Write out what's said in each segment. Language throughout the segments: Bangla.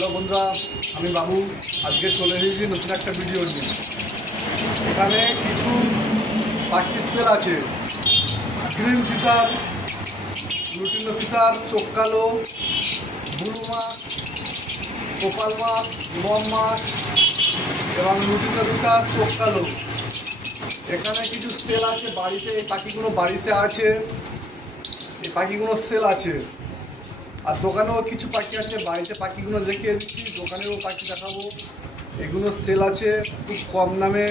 হ্যালো বন্ধুরা, আমি বাবু। আজকে চলে এসেছি নতুন একটা ভিডিও নিয়ে। এখানে কিছু পাখি সেল আছে। গ্রিন ফিশার, লুটিনো ফিশার, চোখ কালো, ব্লু মাছ, কোপাল মাছ, গম মাছ এবং লুটিনো ফিশার, চোখ কালো। এখানে কিছু সেল আছে বাড়িতে। এই পাখিগুলো বাড়িতে আছে, এই পাখিগুলো সেল আছে। আর দোকানেও কিছু পাখি আছে, বাড়িতে পাখিগুলো দেখিয়ে দিচ্ছি, দোকানেও পাখি দেখাবো। এগুলো সেল আছে খুব কম দামে।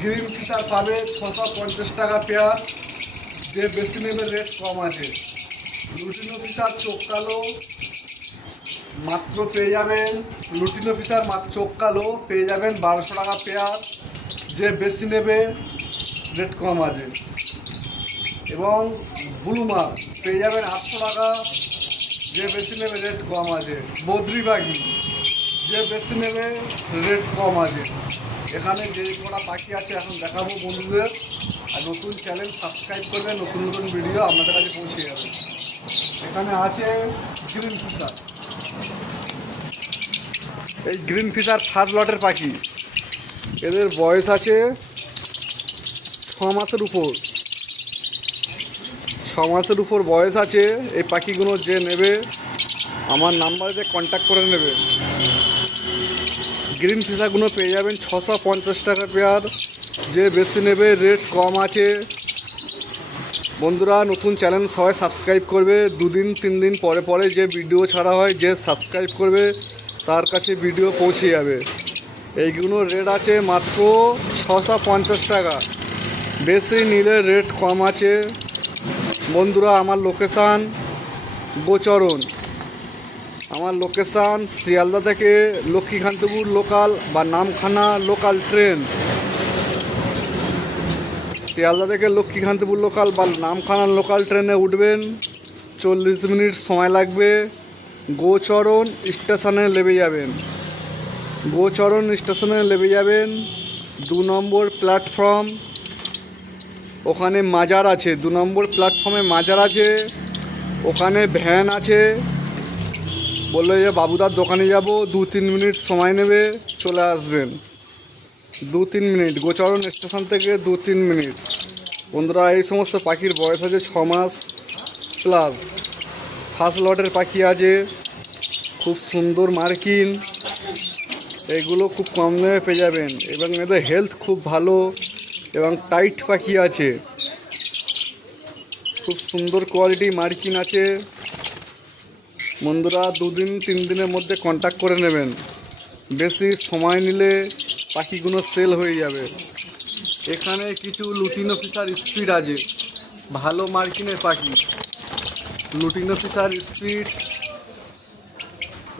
গ্রিন ফিশার পাবে 650 টাকা পেয়ার, যে বেশি নেবে রেট কম আছে। লুটিনো ফিশার চোখ কালো মাত্র পেয়ে যাবেন, লুটিনো ফিশার মাত্র চোখ কালো পেয়ে যাবেন 1200 টাকা পেয়ার, যে বেশি নেবে রেট কম আছে। এবং ব্লু মাছ পেয়ে যাবেন 800 টাকা, যে বেশি নেবে রেট কম আছে। বদ্রি পাখি যে বেশি নেবে রেট কম আছে। এখানে যে কটা পাখি আছে এখন দেখাবো বন্ধুদের। আর নতুন চ্যানেল সাবস্ক্রাইব করলে নতুন নতুন ভিডিও আপনাদের কাছে পৌঁছে যাবে। এখানে আছে গ্রিন ফিশার। এই গ্রিন ফিশার ফার্স্ট লটের পাখি। এদের বয়স আছে 6 মাসের উপর। 6 মাসের উপর বয়স আছে। এই পাখিগুলো যে নেবে আমার নাম্বারে কন্ট্যাক্ট করে নেবে। গ্রিন ফিশারগুলো পেয়ে যাবেন 650 টাকা পেয়ার, যে বেশি নেবে রেট কম আছে। বন্ধুরা, নতুন চ্যানেল সবাই সাবস্ক্রাইব করবে। 2 দিন 3 দিন পরে পরে যে ভিডিও ছাড়া হয়, যে সাবস্ক্রাইব করবে তার কাছে ভিডিও পৌঁছে যাবে। এইগুলো রেট আছে মাত্র 650 টাকা, বেশি নিলে রেট কম আছে। বন্ধুরা, আমার লোকেশান গোচরণ। আমার লোকেশান শিয়ালদা থেকে লক্ষ্মীকান্তপুর লোকাল বা নামখানা লোকাল ট্রেন। শিয়ালদা থেকে লক্ষ্মীকান্তপুর লোকাল বা নামখানা লোকাল ট্রেনে উঠবেন, 40 মিনিট সময় লাগবে। গোচরণ স্টেশনে নেমে যাবেন। গোচরণ স্টেশনে নেমে যাবেন 2 নম্বর প্ল্যাটফর্ম। ওখানে মাজার আছে, 2 নম্বর প্ল্যাটফর্মে মাজার আছে। ওখানে ভ্যান আছে। বললে যে বাবুদার দোকানে যাব, 2-3 মিনিট সময় নেবে, চলে আসবেন। 2-3 মিনিট, গোচরণ স্টেশন থেকে 2-3 মিনিট। বন্ধুরা, এই সমস্ত পাখির বয়স আছে 6 মাস প্লাস। ফার্স্ট লটের পাখি আছে, খুব সুন্দর মার্কিন। এগুলো খুব কম দামে পেয়ে যাবেন এবং এদের হেলথ খুব ভালো এবং টাইট পাখি আছে। খুব সুন্দর কোয়ালিটি মার্কিন আছে। বন্ধুরা, 2 দিন 3 দিনের মধ্যে কন্ট্যাক্ট করে নেবেন। বেশি সময় নিলে পাখিগুলো সেল হয়ে যাবে। এখানে কিছু লুটিনো ফিশার স্পিড আছে, ভালো মার্কিনের পাখি। লুটিনো ফিশার স্পিড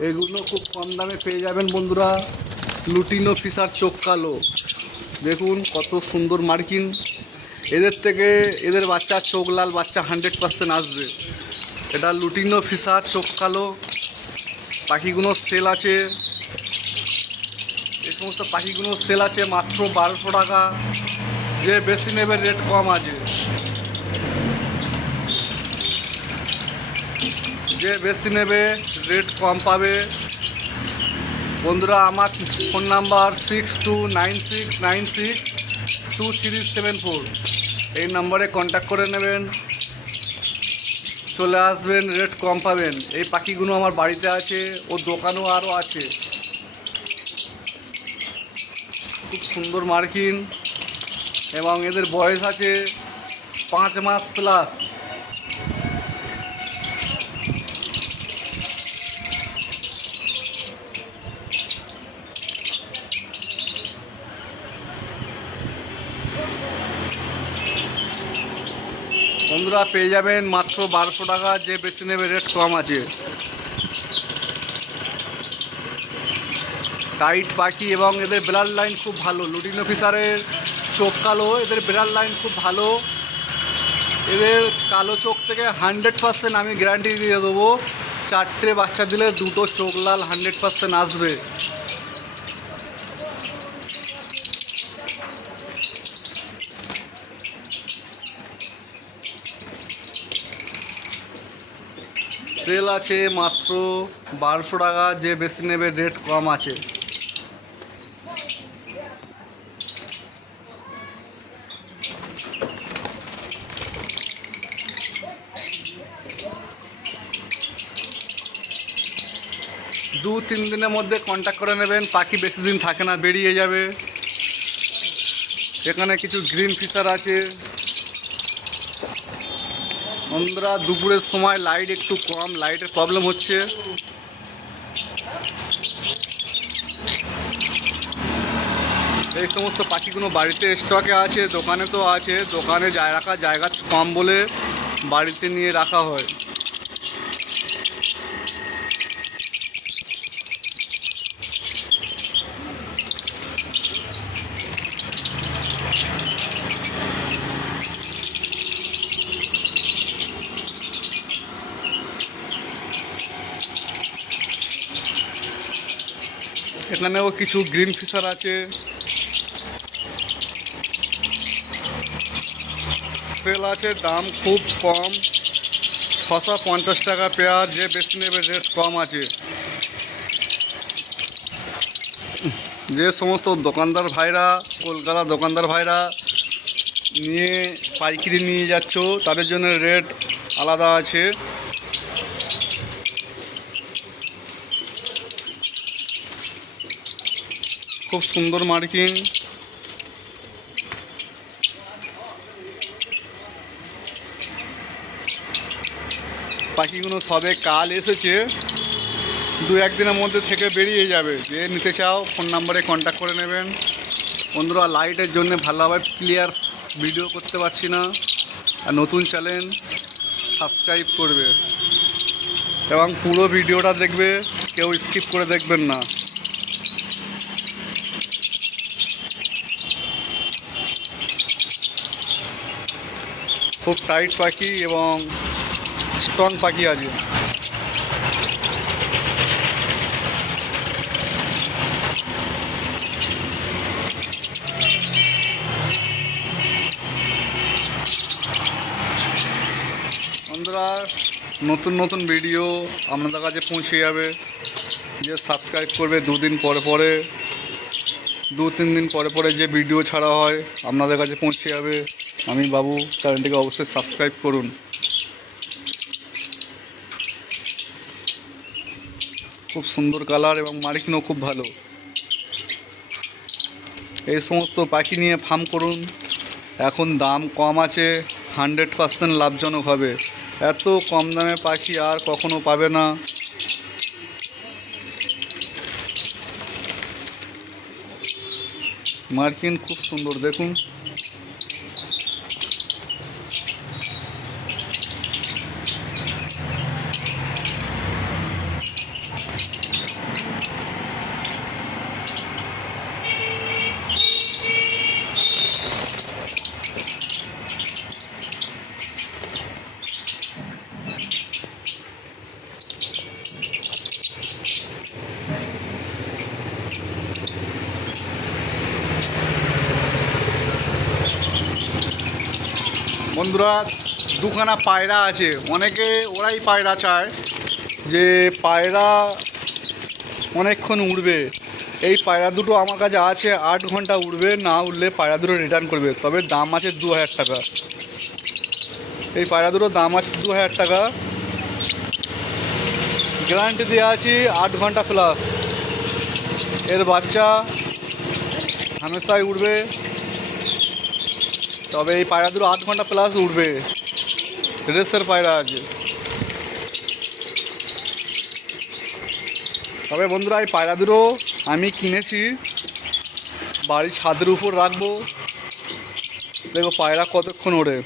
এগুলো খুব কম দামে পেয়ে যাবেন বন্ধুরা। লুটিনো ফিশার চোখ কালো দেখুন কত সুন্দর মার্কিন। এদের থেকে এদের বাচ্চা চোখ লাল বাচ্চা 100% আসবে। এটা লুটিনো ফিশার চোখ কালো। পাখিগুলো সেল আছে। এই সমস্ত পাখিগুলো সেল আছে মাত্র 1200 টাকা, যে বেশি নেবে রেট কম আছে। যে বেশি নেবে রেট কম পাবে। বন্ধুরা, আমার ফোন নাম্বার 6296962374। এই নম্বরে কন্ট্যাক্ট করে নেবেন, চলে আসবেন, রেট কম পাবেন। এই পাখিগুলো আমার বাড়িতে আছে, ও দোকানেও আরও আছে। খুব সুন্দর মার্কিন এবং এদের বয়স আছে 5 মাস প্লাস। বন্ধুরা, পেয়ে যাবেন মাত্র 1200 টাকা, যে বেশি নেবে রেট কম আছে। টাইট পাখি এবং এদের ব্লাড লাইন খুব ভালো। লুটিনো ফিশারের চোখ কালো, এদের ব্লাড লাইন খুব ভালো। এদের কালো চোখ থেকে 100% আমি গ্যারান্টি দিয়ে দেবো, 4টে বাচ্চা দিলে 2টো চোখ লাল 100% আসবে। সেল সেল আছে মাত্র 1200 টাকা, যে বেশি নেবে রেট কম আছে। দু তিন দিনের মধ্যে কন্ট্যাক্ট করে নেবেন, পাখি বেশি দিন থাকে না, বেরিয়ে যাবে। এখানে কিছু গ্রিন ফিশার আছে। বন্ধুরা দুপুরের সময় লাইট একটু কম, লাইটের প্রবলেম হচ্ছে। এই সমস্ত পাখিগুলো বাড়িতে স্টকে আছে, দোকানে তো আছে, দোকানে রাখার জায়গা কম বলে বাড়িতে নিয়ে রাখা হয়। এখানেও কিছু গ্রিন ফিশার আছে। সেল আছে, দাম খুব কম, 650 টাকা পেয়ার, যে বেশি নেবে রেট কম আছে। যে সমস্ত দোকানদার ভাইরা, কলকাতা দোকানদার ভাইরা নিয়ে পাইকারি নিয়ে যাচ্ছ, তাদের জন্য রেট আলাদা আছে। খুব সুন্দর মার্কিং। পাখিগুলো সবে কাল এসেছে, দু একদিনের মধ্যে থেকে বেরিয়ে যাবে। যে নিতে চাও ফোন নাম্বারে কন্ট্যাক্ট করে নেবেন। বন্ধুরা লাইটের জন্য ভালোভাবে ক্লিয়ার ভিডিও করতে পারছি না, আর নতুন চ্যানেল সাবস্ক্রাইব করবে এবং পুরো ভিডিওটা দেখবে, কেউ স্কিপ করে দেখবেন না। খুব টাইট পাখি এবং স্ট্রং পাখি আছে। বন্ধুরা নতুন নতুন ভিডিও আপনাদের কাছে পৌঁছে যাবে। যে সাবস্ক্রাইব করবে দুদিন পরে পরে, দু তিন দিন পরে পরে যে ভিডিও ছাড়া হয় আপনাদের কাছে পৌঁছে যাবে। আমি বাবু, চ্যানেলটিকে অবশ্যই সাবস্ক্রাইব করুন। খুব সুন্দর কালার এবং মার্কিংও খুব ভালো। এই সমস্ত পাখি নিয়ে ফার্ম করুন, এখন দাম কম আছে, 100% লাভজনক হবে। এত কম দামে পাখি আর কখনো পাবে না। মার্কিং খুব সুন্দর দেখুন। বন্ধুরা দুখানা পায়রা আছে, অনেকে ওরাই পায়রা চায় যে পায়রা অনেকক্ষণ উড়বে। এই পায়রা দুটো আমার কাছে আছে, 8 ঘন্টা উড়বে, না উড়লে পায়রা দুটো রিটার্ন করবে। তবে দাম আছে 2000 টাকা। এই পায়রা দুটোর দাম আছে 2000 টাকা। গ্যারান্টি দেওয়া আছে 8 ঘন্টা প্লাস। এর বাচ্চা হামেশাই উড়বে, তবে এই পায়রা দুটো 8 ঘন্টা প্লাস উড়বে। রেসের পায়রা আছে। তবে বন্ধুরা এই পায়রা দুটো আমি কিনেছি, বাড়ির ছাদের উপর রাখবো। দেখো পায়রা কতক্ষণ ওড়ে।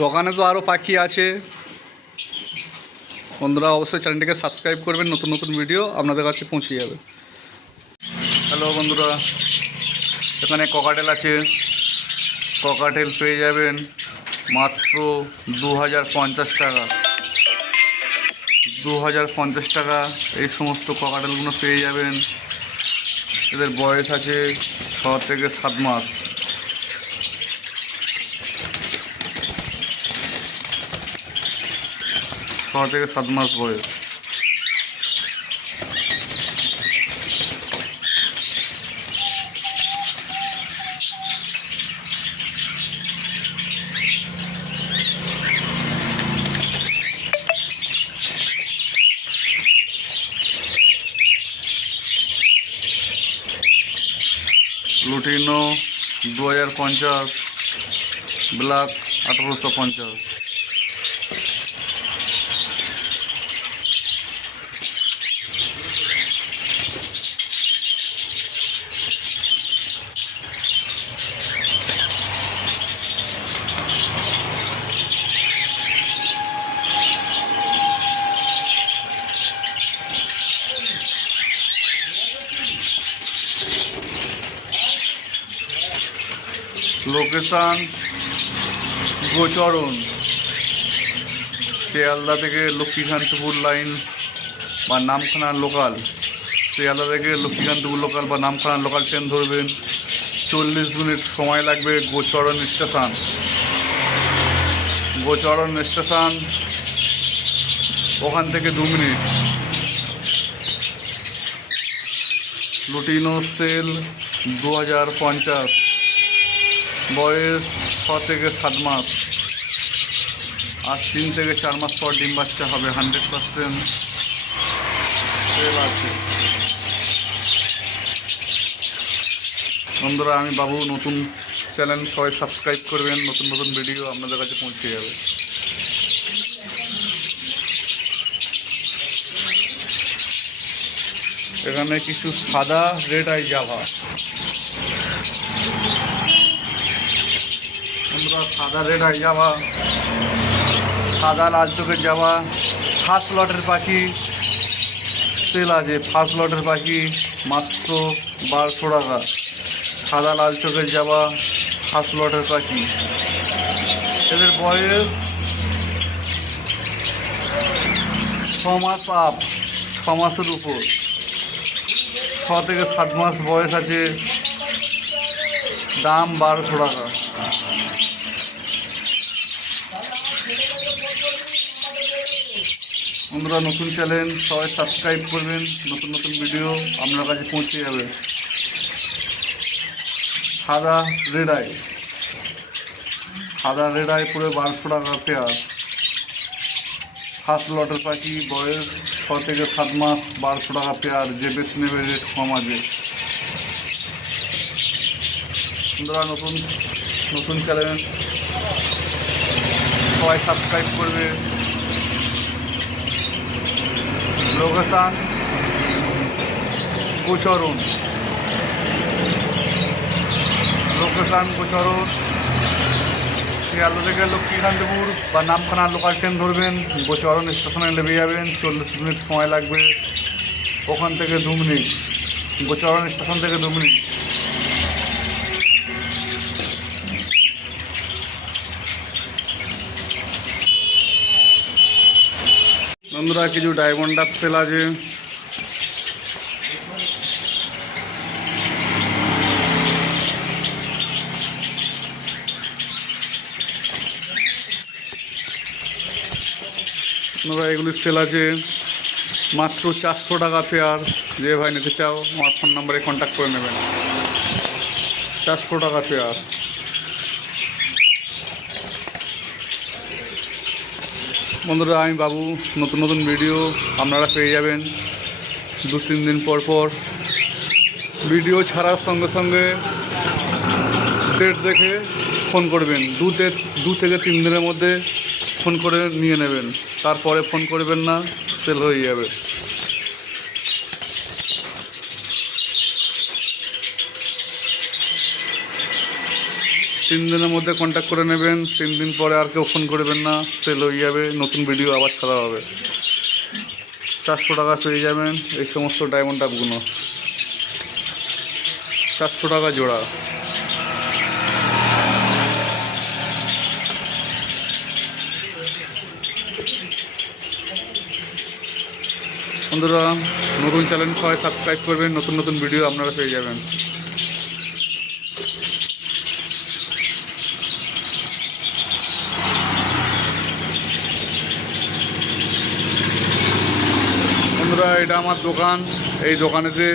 দোকানে তো আরও পাখি আছে। বন্ধুরা অবশ্যই চ্যানেলটিকে সাবস্ক্রাইব করবেন, নতুন নতুন ভিডিও আপনাদের কাছে পৌঁছে যাবে। হ্যালো বন্ধুরা, এখানে ককাটেল আছে। ককাটেল পেয়ে যাবেন মাত্র 2050 টাকা। 2050 টাকা এই সমস্ত ককাটেলগুলো পেয়ে যাবেন। এদের বয়স আছে 6 থেকে 7 মাস। থেকে 7 মাস বয়স। Lutino 2050, black 1850। লোকেশান গোচরণ, শিয়ালদা থেকে লক্ষ্মীকান্তপুর লাইন বা নামখানা লোকাল, শিয়ালদা থেকে লক্ষ্মীকান্তপুর লোকাল বা নামখানা লোকাল ট্রেন ধরবেন। 40 মিনিট সময় লাগবে গোচরণ স্টেশন। গোচরণ স্টেশন ওখান থেকে 2 মিনিট। লুটিনো সেল 2050, বয়স 6 থেকে 7 মাস, আর 3 থেকে 4 মাস পর ডিম বাচ্চা হবে। 100% সেল আছে। বন্ধুরা, আমি বাবু, নতুন চ্যানেল, সবাই সাবস্ক্রাইব করবেন। নতুন নতুন ভিডিও আপনাদের কাছে পৌঁছে যাবে। এখানে কিছু সাদা রেড আই জাভা। সাদা রেড আই যাওয়া, সাদা লাল চোখের যাওয়া, ফার্স্ট লটের পাখি সেল আছে। ফার্স্ট লটের পাখি মাত্র 1200 টাকা। সাদা লাল চোখের যাওয়া, ফার্স্ট লটের পাখি। এদের বয়স 6 মাস আপ, 6 মাসের উপর। 6 থেকে 7 মাস বয়স আছে। দাম 1200 টাকা। বন্ধুরা, নতুন চ্যানেল, সবাই সাবস্ক্রাইব করবেন। নতুন নতুন ভিডিও আপনার কাছে পৌঁছে যাবে। সাদা রেড আই, সাদা রেড আই পুরো 1200 টাকা পেয়ার। ফার্স্ট লটের পাখি, বয়স 6 থেকে 7 মাস, 1200 টাকা পেয়ার। যে বেশি নেবে রেট কম আছে। বন্ধুরা, নতুন চ্যানেল, সবাই সাবস্ক্রাইব করবে। Location গোচরণ, location গোচরণ। শিয়ালদা থেকে লক্ষ্মীকান্তপুর বা নামখানা লোকাল ট্রেন ধরবেন। গোচরণ স্টেশনে নেমে যাবেন। 40 মিনিট সময় লাগবে। ওখান থেকে 2 মিনিট। গোচরণ স্টেশন থেকে 2 মিনিট। বন্ধুরা, কিছু ডায়মন্ড ডাক সেল আছে। বন্ধুরা, এগুলি সেল আছে মাত্র 400 টাকা পেয়ার। যে ভাই নিতে চাও আমার ফোন নাম্বারে কন্ট্যাক্ট করে নেবেন। 400 টাকা পেয়ার। বন্ধুরা, আমি বাবু, নতুন নতুন ভিডিও আপনারা পেয়ে যাবেন 2-3 দিন পর পর। ভিডিও ছাড়ার সঙ্গে সঙ্গে ডেট দেখে ফোন করবেন। 2 থেকে 3 দিনের মধ্যে ফোন করে নিয়ে নেবেন। তারপরে ফোন করবেন না, সেল হয়ে যাবে। তিন দিনের মধ্যে কন্ট্যাক্ট করে নেবেন। 3 দিন পরে আর কেউ ফোন করবেন না, সেল হয়ে যাবে। নতুন ভিডিও আবার ছাড়া হবে। 400 টাকা পেয়ে যাবেন এই সমস্ত ডায়মন্ড ডাকগুলো। 400 টাকা জোড়া। বন্ধুরা, নতুন চ্যানেল সবাই সাবস্ক্রাইব করবেন, নতুন নতুন ভিডিও আপনারা পেয়ে যাবেন। বন্ধুরা, এটা আমার দোকান। এই দোকানেতে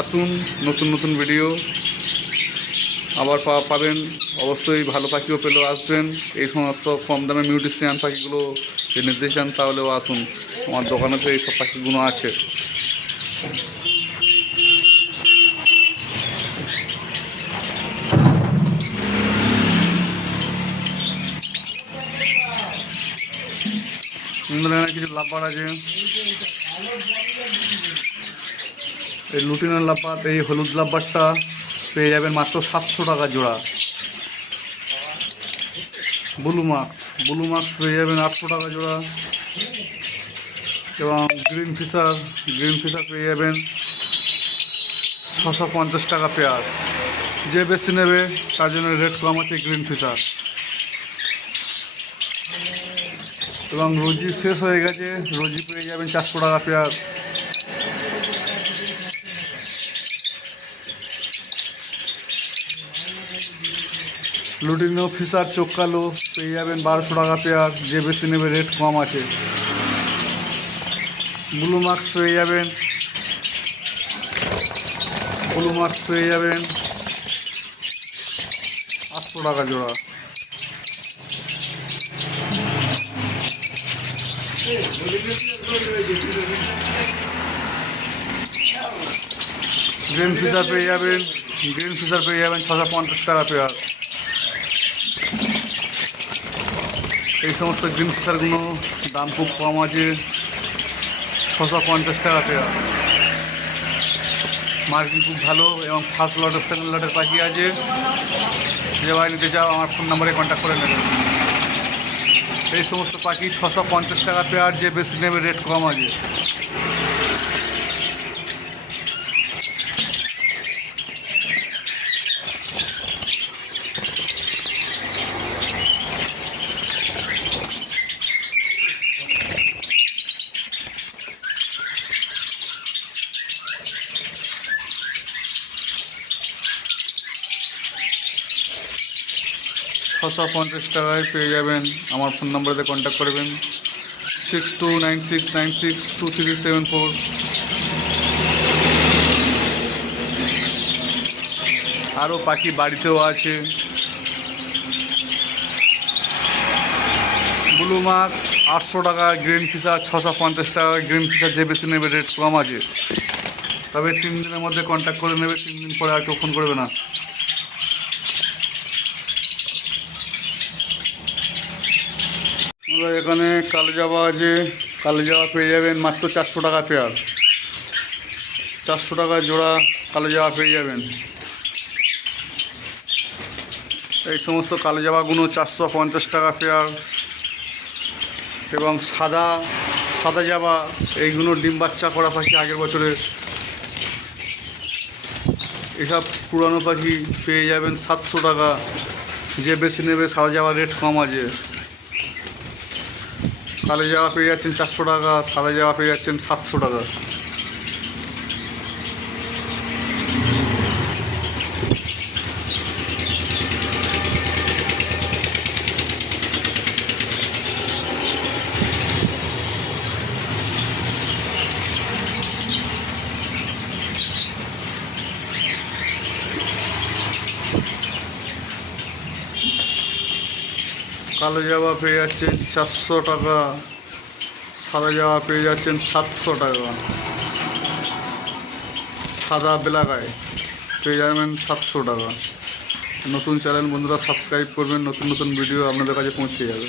আসুন, নতুন নতুন ভিডিও আবার পাবেন। অবশ্যই ভালো পাখিও পেলেও আসবেন। এই সমস্ত কম দামে মিউটিশিয়ান পাখিগুলো যদি নিতে চান তাহলেও আসুন, আমার দোকানেতে এইসব পাখিগুলো আছে। এখানে কিছু লাভবার আছে, এই লুটিনের লাভবার, এই হলুদ লাভবারটা পেয়ে যাবেন মাত্র 700 টাকা জোড়া। ব্লু মার্কস পেয়ে যাবেন 800 টাকা জোড়া। এবং গ্রিন ফিশার পেয়ে যাবেন 650 টাকা পেয়ার। যে বেশি নেবে তার জন্য রেট কম আছে গ্রিন ফিশার। এবং রোজি শেষ হয়ে গেছে, রোজি পেয়ে যাবেন 400 টাকা পেয়ার। লুটিনো ফিশার চোখ কালো পেয়ে যাবেন 1200 টাকা পেয়ার। যে বেশি নেবে রেট কম আছে। ব্লু মার্কস পেয়ে যাবেন 800 টাকা জোড়া। গ্রিন ফিশার পেয়ে যাবেন 650 টাকা পেয়ার। এই সমস্ত গ্রিন ফিশারগুলো দাম খুব কম আছে, 650 টাকা পেয়ার। মার্কিং খুব ভালো এবং ফার্স্ট লটের সেকেন্ড লটের পাখি আছে। যে ভাই নিতে চাও আমার ফোন নাম্বারে কন্ট্যাক্ট করে নেবেন। এই সমস্ত পাখি 650 টাকা পেয়ার। যে বেশি নেবে রেট কম আছে। ছশো 50 টাকায় পেয়ে যাবেন। আমার ফোন নাম্বারে কন্ট্যাক্ট করবেন 6296962374। আরও পাখি বাড়িতেও আছে। ব্লু মার্কস 800 টাকা, গ্রিন ফিশার 650 টাকা। গ্রিন ফিশার যে বেশি নেবে রেট কম আছে, তবে 3 দিনের মধ্যে কন্ট্যাক্ট করে নেবে। 3 দিন পরে আর কেউ ফোন করবে না। এখানে কালো জাবা আছে, কালো জাবা পেয়ে যাবেন মাত্র 400 টাকা পেয়ার। 400 টাকা জোড়া কালো জাবা পেয়ে যাবেন। এই সমস্ত কালো জাবাগুলো 450 টাকা পেয়ার। এবং সাদা জাবা, এইগুলো ডিম বাচ্চা করা পাখি আগের বছরের। এসব পুরানো পাখি পেয়ে যাবেন 700 টাকা। যে বেশি নেবে সাদা জাবা রেট কম আছে। কালো জামা পেয়ে যাচ্ছেন 400 টাকা, সাদা জামা পেয়ে যাচ্ছেন 700 টাকা। কালো জামা পেয়ে যাচ্ছেন 400 টাকা, সাদা জামা পেয়ে যাচ্ছেন 700 টাকা। সাদা বেলাগায় পেয়ে যাবেন 700 টাকা। নতুন চ্যানেল বন্ধুরা সাবস্ক্রাইব করবেন, নতুন নতুন ভিডিও আপনাদের কাছে পৌঁছে যাবে।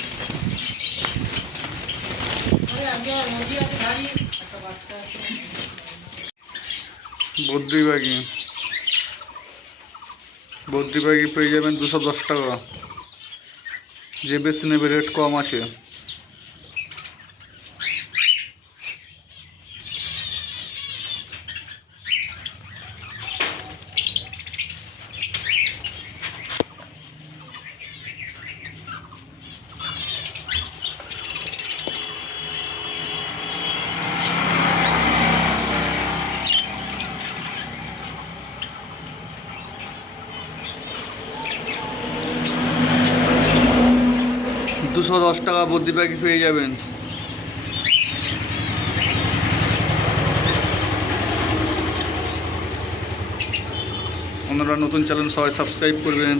বদ্রি পাখি পেয়ে যাবেন 210 টাকা। যে বেশি নেবে রেট কম আছে। 210 টাকা বদ্রি পাখি পেয়ে যাবেন। আপনারা নতুন চ্যানেল সবাই সাবস্ক্রাইব করবেন।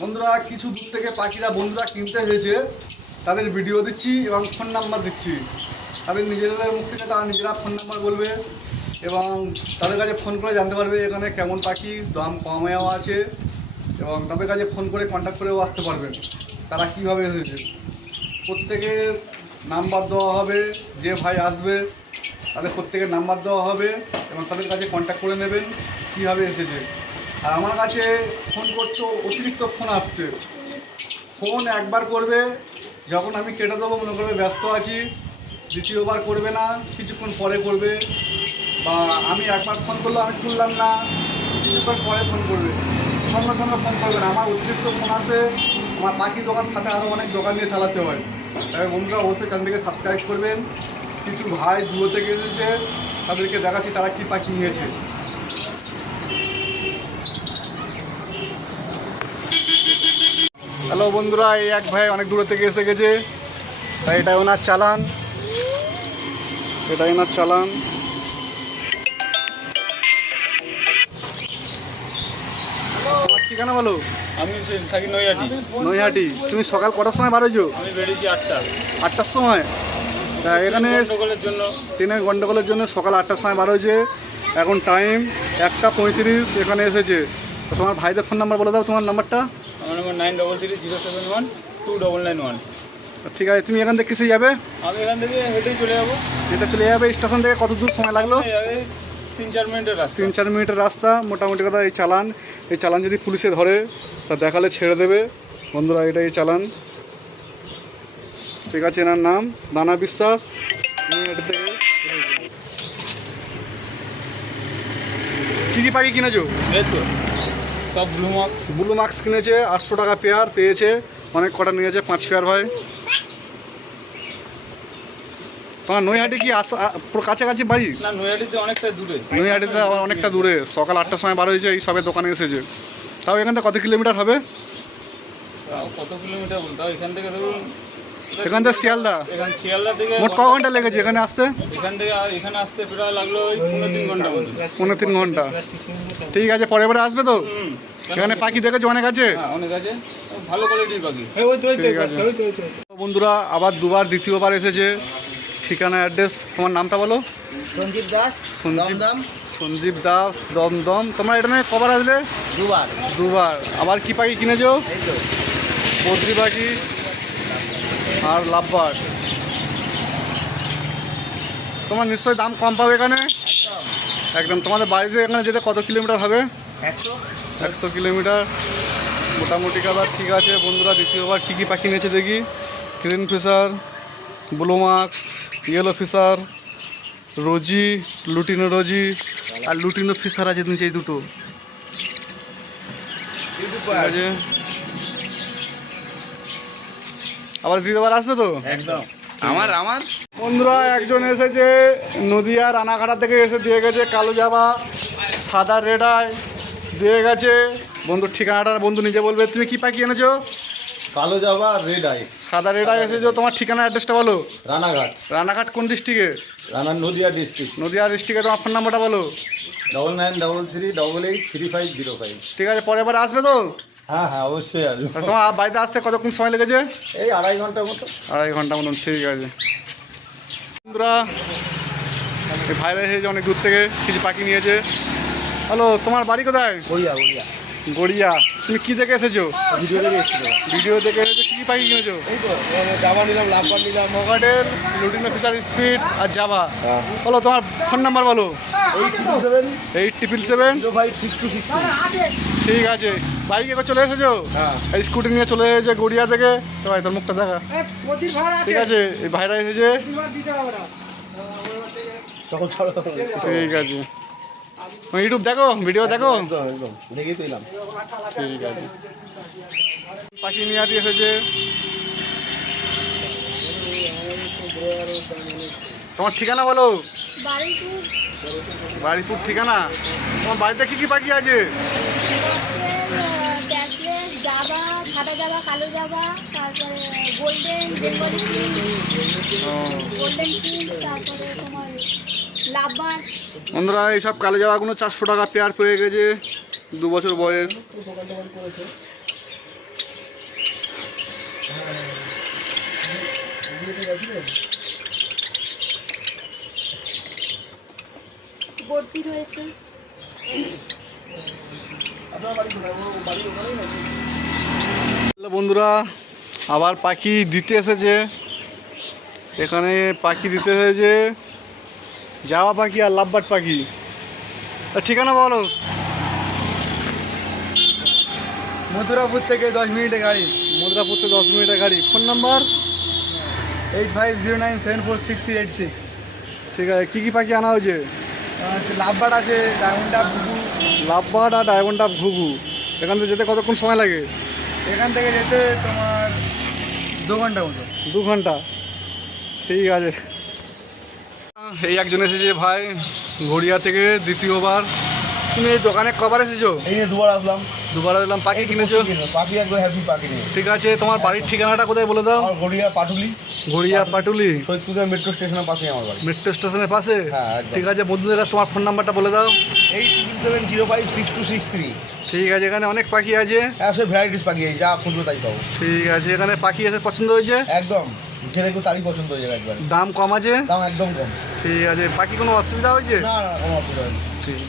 বন্ধুরা কিছু দূর থেকে পাখিরা বন্ধুরা কিনতে এসেছে, তাদের ভিডিও দিচ্ছি এবং ফোন নাম্বার দিচ্ছি। তাদের নিজেদের মুখ থেকে তারা নিজেরা ফোন নাম্বার বলবে এবং তাদের কাছে ফোন করে জানতে পারবে এখানে কেমন পাখি, দাম কমেও আছে এবং তাদের কাছে ফোন করে কন্ট্যাক্ট করেও আসতে পারবেন তারা কীভাবে এসেছে। প্রত্যেকের নাম্বার দেওয়া হবে, যে ভাই আসবে তাদের প্রত্যেকের নাম্বার দেওয়া হবে এবং তাদের কাছে কন্ট্যাক্ট করে নেবেন কীভাবে এসেছে। আর আমার কাছে ফোন করছো, অতিরিক্ত ফোন আসছে। ফোন একবার করবে, যখন আমি কেটে দেবো মনে করবে ব্যস্ত আছি, দ্বিতীয়বার করবে না, কিছুক্ষণ পরে করবে, বা আমি একবার ফোন করলো আমি তুললাম না, কিছুক্ষণ পরে ফোন করবে, সঙ্গে সঙ্গে ফোন করবে না। আমার অতিরিক্ত ফোন আসে, আমার পাখি দোকান সাথে আরও অনেক দোকান নিয়ে চালাতে হয়। তাই বন্ধুরা অবশ্যই চ্যানেলটিকে সাবস্ক্রাইব করবেন। কিছু ভাই দূর থেকে এসেছে, তাদেরকে দেখাচ্ছি তারা কী পাখি নিয়েছে। হ্যালো বন্ধুরা, এই এক ভাই অনেক দূরে থেকে এসে গেছে, তাই এটা ওনার চালান, এটাই ওনার চালান। তোমার ঠিকানা বলো। আমি থাকি নৈহাটি। নৈহাটি। তুমি সকাল কটার সময় বারোছো? আমি বেরিয়েছি 8টার সময়। তা এখানে গন্ডগোলের জন্য। ট্রেনের গন্ডগোলের জন্য সকাল 8টার সময় বার হয়েছে, এখন টাইম 1:35। এখানে এসেছে। তো তোমার ভাইদের ফোন নাম্বার বলে দাও, তোমার নাম্বারটা। আমার নাম্বার 9330712991। ঠিক আছে, তুমি এখান থেকে কিসে যাবে? আমি এখান থেকে হেঁটেই চলে যাবো। এটা চলে যাবে স্টেশন থেকে। কত দূর সময় লাগলো? 3-4 মিনিটের রাস্তা। 3-4 মিনিটের রাস্তা মোটামুটি কথা। এই চালান যদি পুলিশে ধরে তা দেখালে ছেড়ে দেবে। বন্ধুরা এটাই চালান, ঠিক আছে। এনার নাম রানা বিশ্বাস। এটা থেকে কী কী পাখি কিনেছো? এই তো সব ব্লু মার্কস কিনেছে, 800 টাকা পেয়ার পেয়েছে। অনেক কটা নিয়েছে, 5 পেয়ার হয়। তোমার নৈহাটি কি পুরো কাছাকাছি বাড়ি? না, নৈহাটিতে অনেকটা দূরে। নৈহাটিতে আবার অনেকটা দূরে। সকাল 8টার সময় বার হয়েছে, এই সবে দোকানে এসেছে। তাও এখান থেকে কত কিলোমিটার হবে? কত কিলোমিটার বলতে এখান থেকে ধরুন, এখান থেকে শিয়ালদা। শিয়ালদা থেকে মোট ক ঘন্টা লেগেছে এখানে আসতে? এখান থেকে এখানে আসতে প্রায় লাগলো ওই 3.5 ঘন্টা মতো। 3.5 ঘন্টা। ঠিক আছে, পরে আসবে তো? এখানে পাখি দেখেছো অনেক আছে? হ্যাঁ, অনেক আছে, ভালো কোয়ালিটির পাখি। ঠিক আছে বন্ধুরা, আবার দ্বিতীয়বার এসেছে। ঠিকানা, অ্যাড্রেস, তোমার নামটা বলো। সঞ্জীব দাস। সঞ্জীব দাস, দমদম। তোমরা এটা নিয়ে কবার আসলে? দুবার। আবার কি পাখি কিনেছো? বদ্রি পাখি আর লাভবার্ড। তোমার নিশ্চয়ই দাম কম পাবে এখানে একদম। তোমাদের বাড়িতে এখানে যেতে কত কিলোমিটার হবে? 100 কিলোমিটার মোটামুটি কথা। ঠিক আছে বন্ধুরা, দ্বিতীয়বার কী কী পাখি নিয়েছে দেখি। Green Fischer, blue marks, yellow Fischer, rosy, lutino rosy আর লুটিনো ফিশার আছে নিচে, এই দুটো। ঠিক আছে, আবার দ্বিতীয়বার আসবে তো? একদম। আমার বন্ধুরা একজন এসেছে নদিয়া রানাঘাটা থেকে, এসে দিয়ে গেছে কালো জামা, সাদা রেড আই দিয়ে গেছে। বন্ধুর ঠিকানাটা বন্ধু নিজে বলবে। তুমি কি পাখি এনেছো? কালো জাবা, রেড আই, সাদা রেড আই এসেছো। তোমার ঠিকানা, অ্যাড্রেসটা বলো। রানাঘাট কোন ডিস্ট্রিক্টে? নদিয়া ডিস্ট্রিক্ট। নদিয়া ডিস্ট্রিক্টে। তোমার ফোন নাম্বারটা বলো। 9933888885। ঠিক আছে, পরে এবার আসবে তো? হ্যাঁ অবশ্যই আসবো। তোমার বাড়িতে আসতে কতক্ষণ সময় লেগেছে? এই 2.5 ঘন্টার মতো। 2.5 ঘন্টা মতন। ঠিক আছে বন্ধুরা, এই ভাইরা এসেছে অনেক দূর থেকে, কিছু পাখি নিয়েছে। হ্যালো, তোমার বাড়ি কোথায়? গড়িয়া। তুমি কি দেখে এসেছো? ভিডিও দেখে এসেছো। কী কী পাখি কিনেছো? এই তো জাবা নিলাম, লাভবার নিলাম, মগাডেল, লুটিনো ফিশার, স্পিড আর জাভা। বলো তোমার ফোন নাম্বার বলো। 8777056263। ঠিক আছে, বাইকে করে চলে এসেছো? এই স্কুটি নিয়ে চলে এসেছে গড়িয়া থেকে। তো ভাই তোর মুখটা দেখা। ঠিক আছে, এই ভাইরা এসেছে। ঠিক আছে ইউটিউব দেখো, ভিডিও দেখো। একদম একদম দেখেই তো এলাম। ঠিক আছে। পাখি নিয়ে আসি এসেছে। তোমার ঠিকানা বলো। বাড়িপুর ঠিকানা। তোমার বাড়িতে কি কি পাখি আছে? জাবা, সাদা জাবা, কালো জাবা, তারপরে গোল্ডেন বেঙ্গলি, গোল্ডেন ফিশ, তারপরে তোমার লাভবার্ড। বন্ধুরা এইসব কালো জামাগুলো 400 টাকা পেয়ার পেয়ে গেছে, 2 বছর বয়স। ভর্তি রয়েছে। বন্ধুরা আবার পাখি দিতে এসেছে, এখানে পাখি দিতে এসেছে জাওয়া পাখি আর লাভবার্ড পাখি। ঠিকানা বলো। মথুরাপুর থেকে 10 মিনিটের গাড়ি। মথুরাপুর থেকে 10 মিনিটের গাড়ি। Phone number 8509746386। ঠিক আছে। কী কী পাখি আনা হয়েছে? লাভবার্ড আছে, ডায়মন্ড ডাব, ঘুঘু। লাভবার্ড আর ডায়মন্ড ডাব, ঘুঘু। এখান থেকে যেতে কতক্ষণ সময় লাগে? এখান থেকে যেতে তোমার 2 ঘন্টা মতো। 2 ঘন্টা। ঠিক আছে। এই একজন এসেছে ভাই গড়িয়া থেকে দ্বিতীয়বার। তুমি এই দোকানে কবার এসেছো? এই নিয়ে দুবার আসলাম। দুবার এলাম। পাখি কিনেছো? পাখি একদম হ্যাপি পাখি নিয়ে। ঠিক আছে। তোমার বাড়ির ঠিকানাটা কোথায় বলে দাও। আমার গড়িয়া পাটুলি, গড়িয়া পাটুলি, সৈয়দপুর মেট্রো স্টেশনের পাশে আমার বাড়ি। মেট্রো স্টেশনের পাশে। হ্যাঁ, একদম। ঠিক আছে। বন্ধুদের কাছে তোমার ফোন নাম্বারটা বলে দাও। 8770566263। ঠিক আছে। এখানে অনেক পাখি আছে। হ্যাঁ, সব ভ্যারাইটিস পাখি আছে, যা খুঁজবে তাই পাবো। ঠিক আছে। এখানে পাখি এসে পছন্দ হয়েছে? একদম, ছেলে কেউ তারই পছন্দ হয়ে যাবে একবার। দাম কম আছে? দাম একদম কম। ঠিক আছে। পাখি কোনো অসুবিধা হয়েছে? না না, কোনো অসুবিধা নেই। ঠিক।